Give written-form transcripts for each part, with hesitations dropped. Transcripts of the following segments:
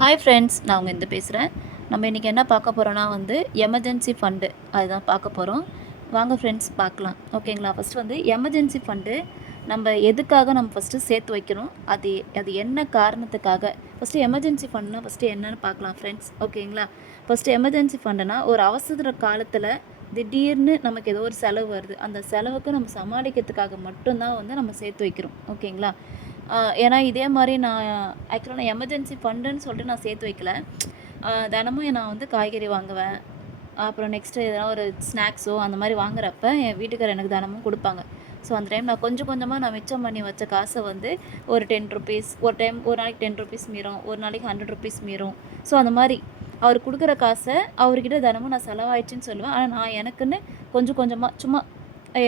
Hi friends, நான் உங்கள் இந்த பேசுகிறேன். நம்ம இன்றைக்கி என்ன பார்க்க போகிறோன்னா எமர்ஜென்சி ஃபண்டு அதுதான் பார்க்க போகிறோம். வாங்க ஃப்ரெண்ட்ஸ் பார்க்கலாம். ஓகேங்களா? ஃபஸ்ட்டு எமர்ஜென்சி ஃபண்டு நம்ம எதுக்காக நம்ம ஃபஸ்ட்டு சேர்த்து வைக்கணும், அது அது என்ன காரணத்துக்காக. ஃபஸ்ட்டு எமர்ஜென்சி ஃபண்டுனா ஃபஸ்ட்டு என்னென்னு பார்க்கலாம் ஃப்ரெண்ட்ஸ். ஓகேங்களா? ஃபஸ்ட்டு எமர்ஜென்சி ஃபண்டுனா ஒரு அவசர காலத்தில் திடீர்னு நமக்கு ஏதோ ஒரு செலவு வருது. அந்த செலவுக்கு நம்ம சமாளிக்கிறதுக்காக மட்டும்தான் நம்ம சேர்த்து வைக்கிறோம். ஓகேங்களா? ஏன்னா இதே மாதிரி ஆக்சுவலாக நான் எமர்ஜென்சி ஃபண்டுன்னு சொல்லிட்டு நான் சேர்த்து வைக்கல. தினமும் நான் காய்கறி வாங்குவேன். அப்புறம் நெக்ஸ்ட்டு எதனா ஒரு ஸ்நாக்ஸோ அந்த மாதிரி வாங்குறப்ப என் வீட்டுக்காரர் எனக்கு தினமும் கொடுப்பாங்க. ஸோ அந்த டைம் நான் கொஞ்சம் கொஞ்சமாக நான் மிச்சம் பண்ணி வச்ச காசை ஒரு ₹10 ஒரு நாளைக்கு ₹10 மீறும், ஒரு நாளைக்கு ₹100 மீறும். ஸோ அந்த மாதிரி அவர் கொடுக்குற காசை அவர்கிட்ட தினமும் நான் செலவாயிடுச்சுன்னு சொல்லுவேன். ஆனால் நான் எனக்குன்னு கொஞ்சம் கொஞ்சமாக சும்மா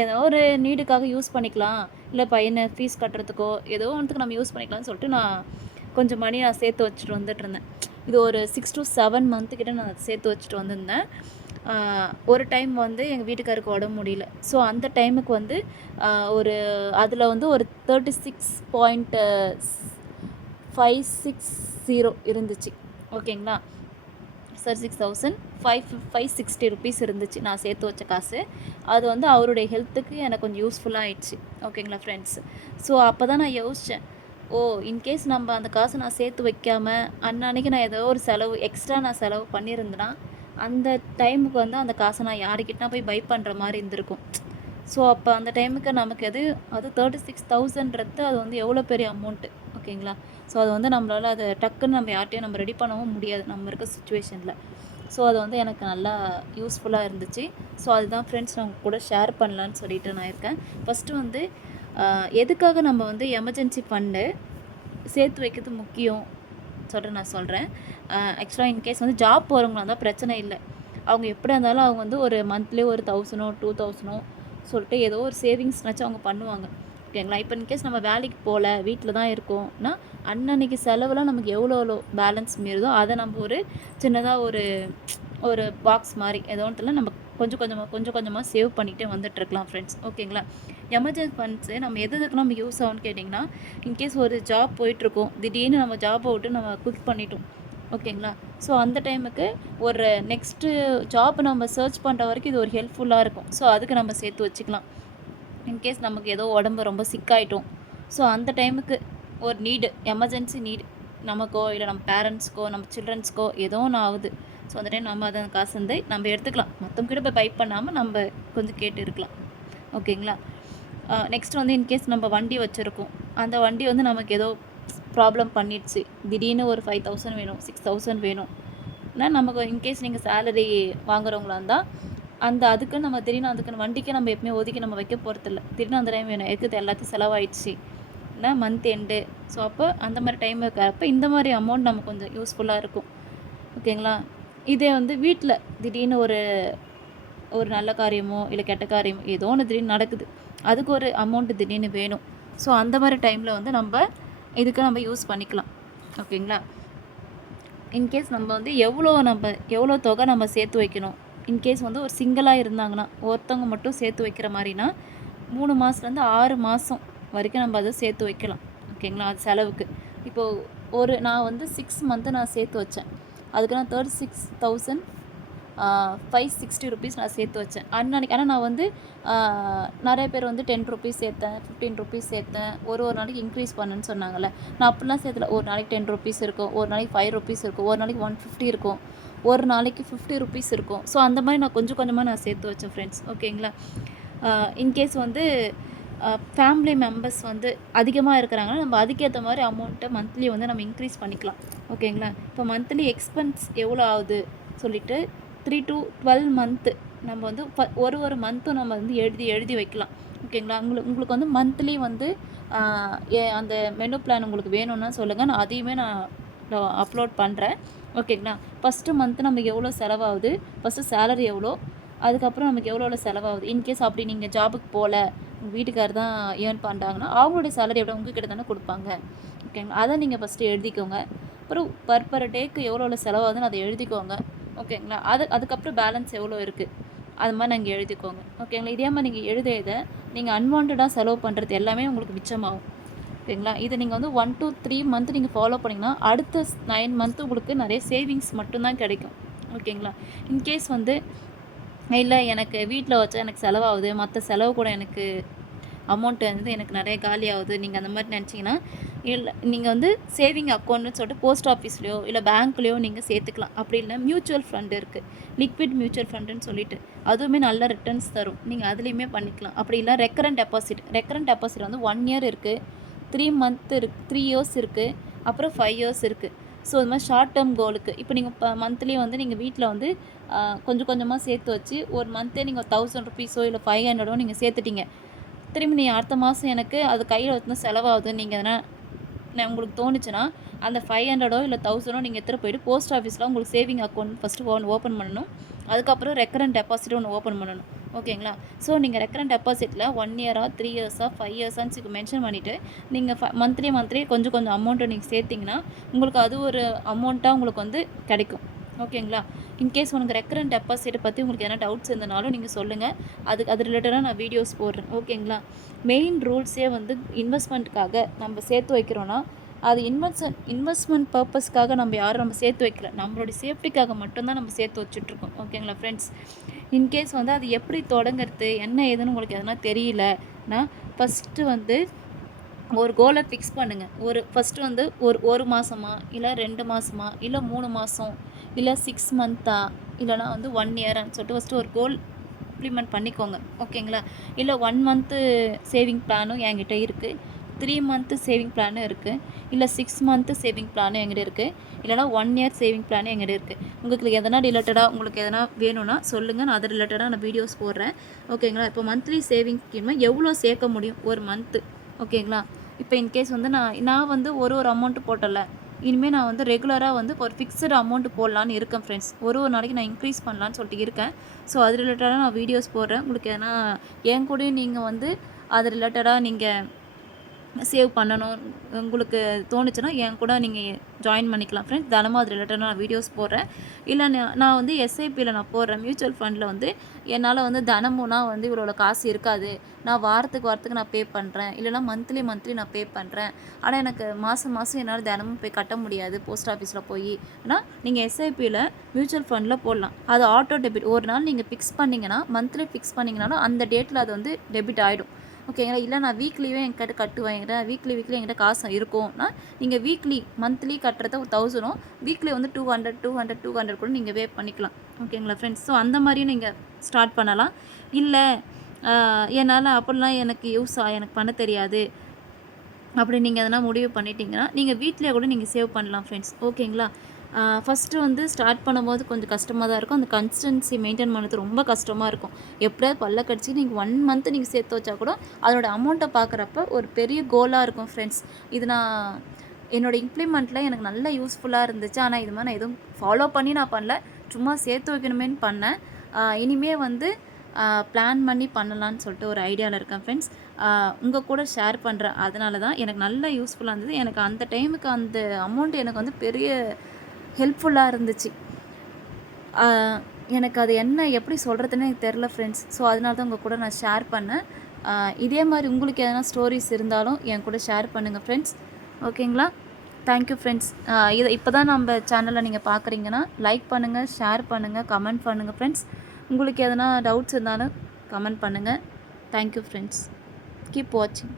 ஏதோ ஒரு நீடுக்காக யூஸ் பண்ணிக்கலாம், இல்லை பையனை ஃபீஸ் கட்டுறதுக்கோ ஏதோ ஒன்றுத்துக்கு நம்ம யூஸ் பண்ணிக்கலாம்னு சொல்லிட்டு நான் கொஞ்சம் மணி நான் சேர்த்து வச்சுட்டு வந்துட்டுருந்தேன். இது ஒரு 6 to 7 மந்த்துக்கிட்ட நான் சேர்த்து வச்சுட்டு வந்திருந்தேன். ஒரு டைம் எங்கள் வீட்டுக்காருக்கு உடம்பு முடியல. ஸோ அந்த டைமுக்கு ஒரு அதில் ஒரு 36.560 இருந்துச்சு. ஓகேங்களா? சார் ₹6,560 இருந்துச்சு நான் சேர்த்து வச்ச காசு. அது அவருடைய ஹெல்த்துக்கு எனக்கு கொஞ்சம் யூஸ்ஃபுல்லாக ஆயிடுச்சு. ஓகேங்களா ஃப்ரெண்ட்ஸ்? ஸோ அப்போ தான் நான் யோசித்தேன், இன்கேஸ் நம்ம அந்த காசை நான் சேர்த்து வைக்காமல் அன்னன்னைக்கு நான் ஏதோ ஒரு செலவு எக்ஸ்ட்ரா நான் செலவு பண்ணியிருந்தேன்னா அந்த டைமுக்கு அந்த காசை நான் யாருக்கிட்டனா போய் பை பண்ணுற மாதிரி இருந்திருக்கும். ஸோ அப்போ அந்த டைமுக்கு நமக்கு அது 36,000ன்றது அது எவ்வளோ பெரிய அமௌண்ட்டு. ஓகேங்களா? ஸோ அது நம்மளால் அதை டக்குன்னு நம்ம யார்ட்டையும் நம்ம ரெடி பண்ணவும் முடியாது நம்ம இருக்க சுச்சுவேஷனில். ஸோ அது எனக்கு நல்லா யூஸ்ஃபுல்லாக இருந்துச்சு. ஸோ அதுதான் ஃப்ரெண்ட்ஸ் நான் உங்கள் கூட ஷேர் பண்ணலான்னு சொல்லிட்டு நான் இருக்கேன். ஃபஸ்ட்டு எதுக்காக நம்ம எமர்ஜென்சி ஃபண்டு சேர்த்து வைக்கிறது முக்கியம் சொல்லிட்டு நான் சொல்கிறேன். ஆக்சுவலாக இன்கேஸ் ஜாப் போகிறவங்களா இருந்தால் பிரச்சனை இல்லை. அவங்க எப்படி இருந்தாலும் அவங்க ஒரு மந்த்லி ஒரு 1000 2000 சொல்லிட்டு ஏதோ ஒரு சேவிங்ஸ்னாச்சும் அவங்க பண்ணுவாங்க. ஓகேங்களா? இப்போ இன்கேஸ் நம்ம வேலைக்கு போகல, வீட்டில் தான் இருக்கோம்னா அன்னன்னைக்கு செலவுலாம் நமக்கு எவ்வளோ பேலன்ஸ் மீறுதோ அதை நம்ம ஒரு சின்னதாக ஒரு பாக்ஸ் மாதிரி ஏதோ ஒன்றுல நம்ம கொஞ்சம் கொஞ்சமாக சேவ் பண்ணிகிட்டே வந்துட்டுருக்கலாம் ஃப்ரெண்ட்ஸ். ஓகேங்களா? எமர்ஜென்சி ஃபண்ட்ஸு நம்ம எதுக்கு நம்ம யூஸ் ஆகும்னு கேட்டிங்கன்னா, இன்கேஸ் ஒரு ஜாப் போயிட்டுருக்கோம், திடீர்னு நம்ம ஜாப்பை விட்டு நம்ம குவிட் பண்ணிட்டோம். ஓகேங்களா? ஸோ அந்த டைமுக்கு ஒரு நெக்ஸ்ட்டு ஜாப் நம்ம சர்ச் பண்ணுற வரைக்கும் இது ஒரு ஹெல்ப்ஃபுல்லாக இருக்கும். ஸோ அதுக்கு நம்ம சேர்த்து வச்சுக்கலாம். இன்கேஸ் நமக்கு ஏதோ உடம்பு ரொம்ப சிக்காயிட்டோம், ஸோ அந்த டைமுக்கு ஒரு எமர்ஜென்சி நீடு நமக்கோ இல்லை நம்ம பேரண்ட்ஸ்க்கோ நம்ம சில்ட்ரன்ஸ்க்கோ ஏதோ ஒன்று ஆகுது. ஸோ அந்த டைம் நம்ம அதை காசு நம்ம எடுத்துக்கலாம். மற்றவங்க கிட்ட போய் பை பண்ணாமல் நம்ம கொஞ்சம் கேட்டு இருக்கலாம். ஓகேங்களா? நெக்ஸ்ட் இன்கேஸ் நம்ம வண்டி வச்சுருக்கோம், அந்த வண்டி நமக்கு ஏதோ ப்ராப்ளம் பண்ணிடுச்சு, திடீர்னு ஒரு 5000 வேணும் 6000 வேணும்னா நமக்கு இன்கேஸ் நீங்கள் சேலரி வாங்குறவங்களா இருந்தால் அதுக்கு நம்ம திடீர்னு அதுக்குன்னு வண்டிக்கு நம்ம எப்பவுமே ஒதுக்கி நம்ம வைக்க போகிறதில்ல. திடீர்னு அந்த டைம் வேணும், இருக்குது எல்லாத்தையும் செலவாயிடுச்சு இல்லை மந்த் எண்டு. ஸோ அப்போ அந்த மாதிரி டைம் இருக்கிறப்ப இந்த மாதிரி அமௌண்ட் நமக்கு கொஞ்சம் யூஸ்ஃபுல்லாக இருக்கும். ஓகேங்களா? இதே வீட்டில் திடீர்னு ஒரு நல்ல காரியமோ இல்லை கெட்ட காரியமோ ஏதோ ஒன்று திடீர்னு நடக்குது, அதுக்கு ஒரு அமௌண்ட்டு திடீர்னு வேணும். ஸோ அந்த மாதிரி டைமில் நம்ம இதுக்கு நம்ம யூஸ் பண்ணிக்கலாம். ஓகேங்களா? இன்கேஸ் நம்ம எவ்வளோ தொகை நம்ம சேர்த்து வைக்கணும். இன்கேஸ் ஒரு சிங்கிளாக இருந்தாங்கன்னா ஒருத்தவங்க மட்டும் சேர்த்து வைக்கிற மாதிரினா 3 மாதத்துலேருந்து 6 மாதம் வரைக்கும் நம்ம அதை சேர்த்து வைக்கலாம். ஓகேங்களா? அது செலவுக்கு. இப்போது நான் 6 மந்த்து நான் சேர்த்து வச்சேன். அதுக்கு நான் ₹36,560 நான் சேர்த்து வச்சேன் அன்னன்னைக்கு. ஆனால் நான் நிறைய பேர் ₹10 சேர்த்தேன், ₹15 சேர்த்தேன், ஒரு நாளைக்கு இன்க்ரீஸ் பண்ணுன்னு சொன்னாங்கல்ல. நான் அப்படிலாம் சேர்த்துல. ஒரு நாளைக்கு ₹10 இருக்கும், ஒரு நாளைக்கு ₹5 இருக்கும், ஒரு நாளைக்கு ₹150 இருக்கும், ஒரு நாளைக்கு ₹50 இருக்கும். ஸோ அந்த மாதிரி நான் கொஞ்சம் கொஞ்சமாக நான் சேர்த்து வச்சேன் ஃப்ரெண்ட்ஸ். ஓகேங்களா? இன்கேஸ் ஃபேமிலி மெம்பர்ஸ் அதிகமாக இருக்கிறாங்கன்னா நம்ம அதுக்கேற்ற மாதிரி அமௌண்ட்டை மந்த்லி நம்ம இன்க்ரீஸ் பண்ணிக்கலாம். ஓகேங்களா? இப்போ மந்த்லி எக்ஸ்பென்ஸ் எவ்வளோ ஆகுது சொல்லிவிட்டு 3 to 12 மந்த்து நம்ம ஒரு மந்த்தும் நம்ம எழுதி வைக்கலாம். ஓகேங்களா? உங்களுக்கு மந்த்லி அந்த மெனு பிளான் உங்களுக்கு வேணும்னா சொல்லுங்கள், நான் அதையுமே நான் அப்லோட் பண்ணுறேன். ஓகேங்களா? ஃபஸ்ட்டு மந்த்து நமக்கு எவ்வளோ செலவாகுது, ஃபஸ்ட்டு சேலரி எவ்வளோ, அதுக்கப்புறம் நமக்கு எவ்வளோ செலவாகுது. இன்கேஸ் அப்படி நீங்கள் ஜாபுக்கு போகல, உங்கள் வீட்டுக்காரர் தான் ஏர்ன் பண்ணுறாங்கன்னா அவங்களுடைய சேலரி எவ்வளோ உங்ககிட்ட தானே கொடுப்பாங்க. ஓகேங்களா? அதை நீங்கள் ஃபஸ்ட்டு எழுதிக்கோங்க. அப்புறம் பர் டேக்கு எவ்வளோ செலவாகுதுன்னு அதை எழுதிக்கோங்க. ஓகேங்களா? அதுக்கப்புறம் பேலன்ஸ் எவ்வளோ இருக்குது அது மாதிரி நீங்கள் எழுதிக்கோங்க. ஓகேங்களா? இதே மாதிரி நீங்கள் எழுத நீங்கள் அன்வான்டாக செலவு பண்ணுறது எல்லாமே உங்களுக்கு மிச்சமாகும். ஓகேங்களா. இதை நீங்கள் வந்து 1 to 3 மந்த் நீங்கள் ஃபாலோ பண்ணிங்கன்னா அடுத்த 9 மந்த் உங்களுக்கு நிறைய சேவிங்ஸ் மட்டும்தான் கிடைக்கும். ஓகேங்களா. இன்கேஸ் வந்து இல்லை எனக்கு வீட்டில் வச்சா எனக்கு செலவாகுது, மற்ற செலவு கூட எனக்கு அமௌண்ட் வந்து எனக்கு நிறைய காலி ஆகுது, நீங்கள் அந்த மாதிரி நினச்சிங்கன்னா இல்லை நீங்கள் வந்து சேவிங் அக்கௌண்ட்னு சொல்லிட்டு போஸ்ட் ஆஃபீஸ்லையோ இல்லை பேங்க்லேயோ நீங்கள் சேர்த்துக்கலாம். அப்படி இல்லை மியூச்சுவல் ஃபண்ட் இருக்குது, லிக்விட் மியூச்சுவல் ஃபண்டுன்னு சொல்லிட்டு அதுவுமே நல்ல ரிட்டர்ன்ஸ் தரும், நீங்கள் அதுலேயுமே பண்ணிக்கலாம். அப்படி இல்லை ரெக்கரண்ட் டெபாசிட் வந்து 1 இயர் இருக்குது, 3 மந்த் இருக்குது, 3 இயர்ஸ் இருக்குது, அப்புறம் 5 இயர்ஸ் இருக்குது. ஸோ இது மாதிரி ஷார்ட் டேர்ம் கோலுக்கு இப்போ நீங்கள் இப்போ மந்த்லி வந்து நீங்கள் வீட்டில் வந்து கொஞ்சம் கொஞ்சமாக சேர்த்து வச்சு ஒரு மந்த்தே நீங்கள் 1000 ருபீஸோ இல்லை 500ஓ நீங்கள் சேர்த்துட்டீங்க. திரும்பி நீங்கள் அடுத்த மாதம் எனக்கு அது கையில் வச்சுனா செலவாகுது நீங்கள் எதனா உங்களுக்கு தோணுச்சுன்னா அந்த 500ஓ இல்லை 1000ஓ நீங்கள் எடுத்துகிட்டு போய்ட்டு போஸ்ட் ஆஃபீஸில் உங்களுக்கு சேவிங் அக்கௌண்ட் ஃபஸ்ட்டு ஓப்பன் பண்ணணும். அதுக்கப்புறம் ரெக்கரண்ட் டெபாசிட் ஒன்று ஓப்பன் பண்ணணும். ஓகேங்களா. ஸோ நீங்கள் ரெக்கரண்ட் டெபாசிட்டில் 1 இயரா 3 இயர்ஸா 5 இயர்ஸான்னு மென்ஷன் பண்ணிவிட்டு நீங்கள் மந்த்லி கொஞ்சம் அமௌண்ட்டை நீங்கள் சேர்த்திங்கன்னா உங்களுக்கு அது ஒரு அமௌண்ட்டாக உங்களுக்கு வந்து கிடைக்கும். ஓகேங்களா. இன்கேஸ் உனக்கு ரெக்கரண்ட் டெபாசிட்டை பற்றி உங்களுக்கு எதனா டவுட்ஸ் இருந்தனாலும் நீங்கள் சொல்லுங்கள், அது ரிலேட்டடாக நான் வீடியோஸ் போடுறேன். ஓகேங்களா. மெயின் ரூல்ஸே வந்து இன்வெஸ்ட்மெண்ட்டுக்காக நம்ம சேர்த்து வைக்கிறோன்னா அது இன்வெஸ்ட்மெண்ட் பர்பஸ்க்காக நம்ம சேர்த்து வைக்கல, நம்மளுடைய சேஃப்டிக்காக மட்டும்தான் நம்ம சேர்த்து வச்சுட்ருக்கோம். ஓகேங்களா ஃப்ரெண்ட்ஸ். இன்கேஸ் வந்து அது எப்படி தொடங்குறது என்ன ஏதுன்னு உங்களுக்கு எதனா தெரியலன்னா ஃபஸ்ட்டு வந்து ஒரு கோலை ஃபிக்ஸ் பண்ணுங்கள். ஃபஸ்ட்டு வந்து ஒரு மாதமா இல்லை 2 மாதமா இல்லை 3 மாதம் இல்லை 6 மந்த்தா இல்லைனா வந்து 1 இயரான்னு சொல்லிட்டு ஃபஸ்ட்டு ஒரு கோல் இம்ப்ளிமெண்ட் பண்ணிக்கோங்க. ஓகேங்களா. இல்லை 1 மந்த்து சேவிங் பிளானும் என்கிட்ட இருக்குது, 3 மந்த்து சேவிங் பிளானும் இருக்குது, இல்லை 6 மந்த்து சேவிங் பிளானும் என்கிட்ட இருக்குது, இல்லைனா 1 இயர் சேவிங் பிளானும் என்கிட்ட இருக்குது. உங்களுக்கு எதனா ரிலேட்டடாக உங்களுக்கு எதனா வேணும்னா சொல்லுங்கள், நான் அது ரிலேட்டடாக நான் வீடியோஸ் போடுறேன். ஓகேங்களா. இப்போ மந்த்லி சேவிங் ஸ்கீமை எவ்வளோ சேர்க்க முடியும் ஒரு மந்த்து. ஓகேங்களா. இப்போ இன்கேஸ் வந்து நான் வந்து ஒரு அமௌண்ட்டு போட்டல, இனிமேல் நான் வந்து ரெகுலராக வந்து ஒரு ஃபிக்ஸ்டு அமௌண்ட்டு போடலான்னு இருக்கேன் ஃப்ரெண்ட்ஸ். ஒரு நாளைக்கு நான் இன்க்ரீஸ் பண்ணலான்னு சொல்லிட்டு இருக்கேன். ஸோ அது ரிலேட்டடாக நான் வீடியோஸ் போடுறேன். உங்களுக்கு எதனா என் கூடயும் நீங்கள் வந்து அது ரிலேட்டடாக நீங்கள் சேவ் பண்ணணும் உங்களுக்கு தோணுச்சுன்னா என் கூட நீங்கள் ஜாயின் பண்ணிக்கலாம் ஃப்ரெண்ட்ஸ். தினமும் அது ரிலேட்டடாக நான் வீடியோஸ் போடுறேன். இல்லை நான் வந்து எஸ்ஐபியில் நான் போடுறேன். மியூச்சுவல் ஃபண்டில் வந்து என்னால் வந்து தினமும்னா வந்து இவ்வளோ காசு இருக்காது, நான் வாரத்துக்கு நான் பே பண்ணுறேன், இல்லைனா மந்த்லி நான் பே பண்ணுறேன், ஆனால் எனக்கு மாதம் என்னால் தினமும் போய் கட்ட முடியாது போஸ்ட் ஆஃபீஸில் போய். ஆனால் நீங்கள் எஸ்ஐபியில் மியூச்சுவல் ஃபண்டில் போடலாம். அது ஆட்டோ டெபிட் ஒரு நாள் நீங்கள் ஃபிக்ஸ் பண்ணிங்கன்னா மந்த்லி ஃபிக்ஸ் பண்ணிங்கனாலும் அந்த டேட்டில் அது வந்து டெபிட் ஆகிடும். ஓகேங்களா. இல்லை நான் வீக்லியே என்கிட்ட கட்டுவேன், வீக்லி என்கிட்ட காசு இருக்கும்னா நீங்கள் மந்த்லி கட்டுறத 1000 வீக்லி வந்து 200 கூட நீங்கள் பே பண்ணிக்கலாம். ஓகேங்களா ஃப்ரெண்ட்ஸ். ஸோ அந்த மாதிரியும் நீங்கள் ஸ்டார்ட் பண்ணலாம். இல்லை என்னால் அப்படிலாம் எனக்கு எனக்கு பண்ண தெரியாது அப்படி நீங்கள் எதனா முடிவு பண்ணிட்டீங்கன்னா நீங்கள் வீட்டிலே கூட நீங்கள் சேவ் பண்ணலாம் ஃப்ரெண்ட்ஸ். ஓகேங்களா. ஃபஸ்ட்டு வந்து ஸ்டார்ட் பண்ணும்போது கொஞ்சம் கஷ்டமாக தான் இருக்கும். அந்த கன்சிஸ்டன்சி மெயின்டைன் பண்ணுறது ரொம்ப கஷ்டமாக இருக்கும். எப்படியாவது பல்ல கடிச்சு நீங்கள் 1 மந்த்து நீங்கள் சேர்த்து வச்சா கூட அதோடய அமௌண்ட்டை பார்க்குறப்ப ஒரு பெரிய கோலாக இருக்கும் ஃப்ரெண்ட்ஸ். இது நான் என்னோடய இம்ப்ளிமெண்ட்டில் எனக்கு நல்லா யூஸ்ஃபுல்லாக இருந்துச்சு. ஆனால் இது மாதிரி நான் எதுவும் ஃபாலோ பண்ணி நான் பண்ணல, சும்மா சேர்த்து வைக்கணுமேன்னு பண்ணேன். இனிமேல் வந்து பிளான் பண்ணி பண்ணலான்னு சொல்லிட்டு ஒரு ஐடியாவில் இருக்கேன் ஃப்ரெண்ட்ஸ். உங்கள் கூட ஷேர் பண்ணுறேன். அதனால தான் எனக்கு நல்லா யூஸ்ஃபுல்லாக இருந்தது. எனக்கு அந்த டைமுக்கு அந்த அமௌண்ட் எனக்கு வந்து பெரிய ஹெல்ப்ஃபுல்லாக இருந்துச்சு. எனக்கு அது எப்படி சொல்கிறதுன்னு எனக்கு தெரில ஃப்ரெண்ட்ஸ். ஸோ அதனால தான் உங்கள் கூட நான் ஷேர் பண்ணேன். இதே மாதிரி உங்களுக்கு எதனா ஸ்டோரிஸ் இருந்தாலும் என் கூட ஷேர் பண்ணுங்கள் ஃப்ரெண்ட்ஸ். ஓகேங்களா. Thank you friends. இப்போ தான் நம்ம சேனலை நீங்கள் பார்க்குறீங்கன்னா லைக் பண்ணுங்கள், ஷேர் பண்ணுங்கள், கமெண்ட் பண்ணுங்கள் ஃப்ரெண்ட்ஸ். உங்களுக்கு எதனா டவுட்ஸ் இருந்தாலும் கமெண்ட் பண்ணுங்கள். Thank you friends. கீப் வாட்சிங்.